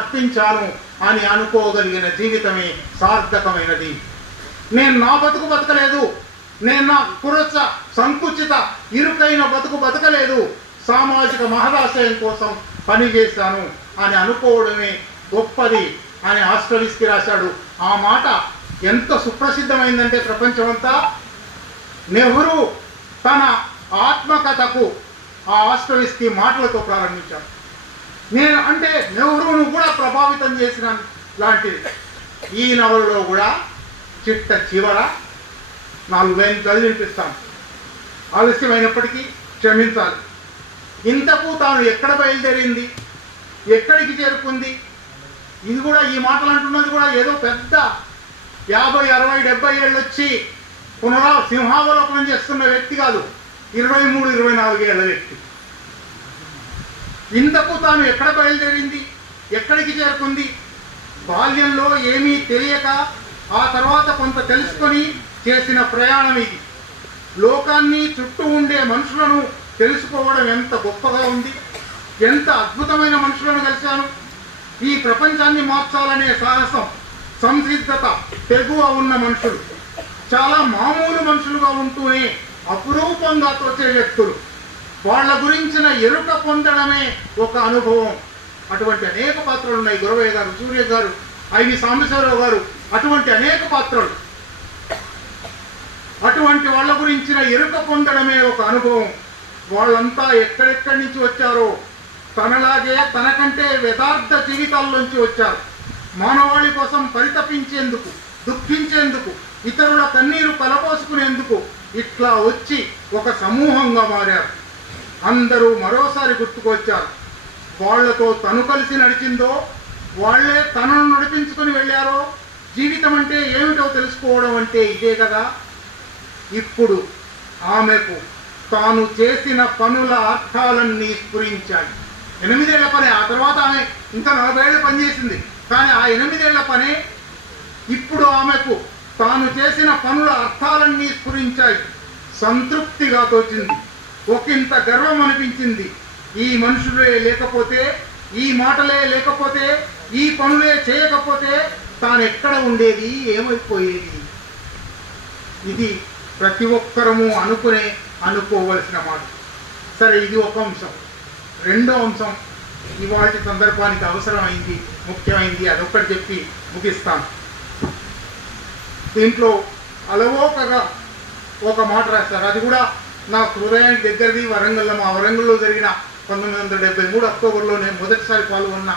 అర్పించాను అని అనుకోగలిగిన జీవితమే సార్థకమైనది. నేను నా బతుకు బతకలేదు, నేను నా కురచ సంకుచిత ఇరుకైన బతుకు బతకలేదు, సామాజిక మహదాశయం కోసం పనిచేశాను అని అనుకోవడమే గొప్పది అని ఆస్ట్రవిస్కి రాశాడు. ఆ మాట ఎంత సుప్రసిద్ధమైందంటే ప్రపంచమంతా. నెహ్రూ తన ఆత్మకథకు ఆ ఆస్ట్రవిస్కి మాటలతో ప్రారంభించాడు. నేను అంటే నెహ్రూను కూడా ప్రభావితం చేసిన లాంటిది. ఈ నవలలో కూడా చిట్ట చివర 4 లైన్లు చదివి వినిపిస్తాను. ఆలస్యమైనప్పటికీ క్షమించాలి. ఇంతకు తాను ఎక్కడ బయలుదేరింది, ఎక్కడికి చేరుకుంది, ఇది కూడా ఈ మాటలు అంటున్నది కూడా ఏదో పెద్ద 50, 60, 70 ఏళ్ళు వచ్చి సింహావలోకనం చేస్తున్న వ్యక్తి కాదు, 23, 24 ఏళ్ల వ్యక్తి. ఇంతకు తాను ఎక్కడ బయలుదేరింది, ఎక్కడికి చేరుకుంది, బాల్యంలో ఏమీ తెలియక ఆ తర్వాత కొంత తెలుసుకొని చేసిన ప్రయాణం ఇది. లోకాన్ని, చుట్టూ ఉండే మనుషులను తెలుసుకోవడం ఎంత గొప్పగా ఉంది, ఎంత అద్భుతమైన మనుషులను కలిశాను. ఈ ప్రపంచాన్ని మార్చాలనే సాహసం, సంసిద్ధత, తెగువ ఉన్న మనుషులు, చాలా మామూలు మనుషులుగా ఉంటూనే అపురూపంగా తోచే వ్యక్తులు, వాళ్ళ గురించిన ఎరుక పొందడమే ఒక అనుభవం. అటువంటి అనేక పాత్రలు ఉన్నాయి. గురవయ్య గారు, సూర్య గారు, ఐవి సాంబశివరావు గారు, అటువంటి అనేక పాత్రలు. అటువంటి వాళ్ళ గురించిన ఎరుక పొందడమే ఒక అనుభవం. వాళ్ళంతా ఎక్కడెక్కడి నుంచి వచ్చారో, తనలాగే తనకంటే యథార్థ జీవితాల్లోంచి వచ్చారు. మానవాళి కోసం పరితపించేందుకు, దుఃఖించేందుకు, ఇతరుల కన్నీరు కలపోసుకునేందుకు ఇట్లా వచ్చి ఒక సమూహంగా మారారు. అందరూ మరోసారి గుర్తుకొచ్చారు. వాళ్లతో తను కలిసి నడిచిందో, వాళ్లే తనను నడిపించుకుని వెళ్ళారో. జీవితం అంటే ఏమిటో తెలుసుకోవడం అంటే ఇదే కదా. ఇప్పుడు ఆమెకు తాను చేసిన పనుల అర్థాలన్నీ స్ఫురించాయి. 8 ఏళ్ల పనే. ఆ తర్వాత ఆమె ఇంకా 40 ఏళ్ళు పనిచేసింది. కానీ ఆ 8 ఏళ్ల పనే ఇప్పుడు ఆమెకు తాను చేసిన పనుల అర్థాలన్నీ స్ఫురించాయి. సంతృప్తిగా తోచింది. ఒకంత గర్వం అనిపించింది. ఈ మనుషులే లేకపోతే, ఈ మాటలే లేకపోతే, ఈ పనులే చేయకపోతే తాను ఎక్కడ ఉండేది, ఏమైపోయేది? ఇది ప్రతి ఒక్కరము అనుకోవలసిన మాట. సరే, ఇది ఒక అంశం. రెండో అంశం ఇవాళ సందర్భానికి అవసరమైంది, ముఖ్యమైంది. అదొక్కటి చెప్పి ముగిస్తాను. దీంట్లో అలవోకగా ఒక మాట రాశారు. అది కూడా నా హృదయానికి దగ్గరది. వరంగల్లో జరిగిన 1973 అక్టోబర్లో నేను మొదటిసారి పాల్గొన్న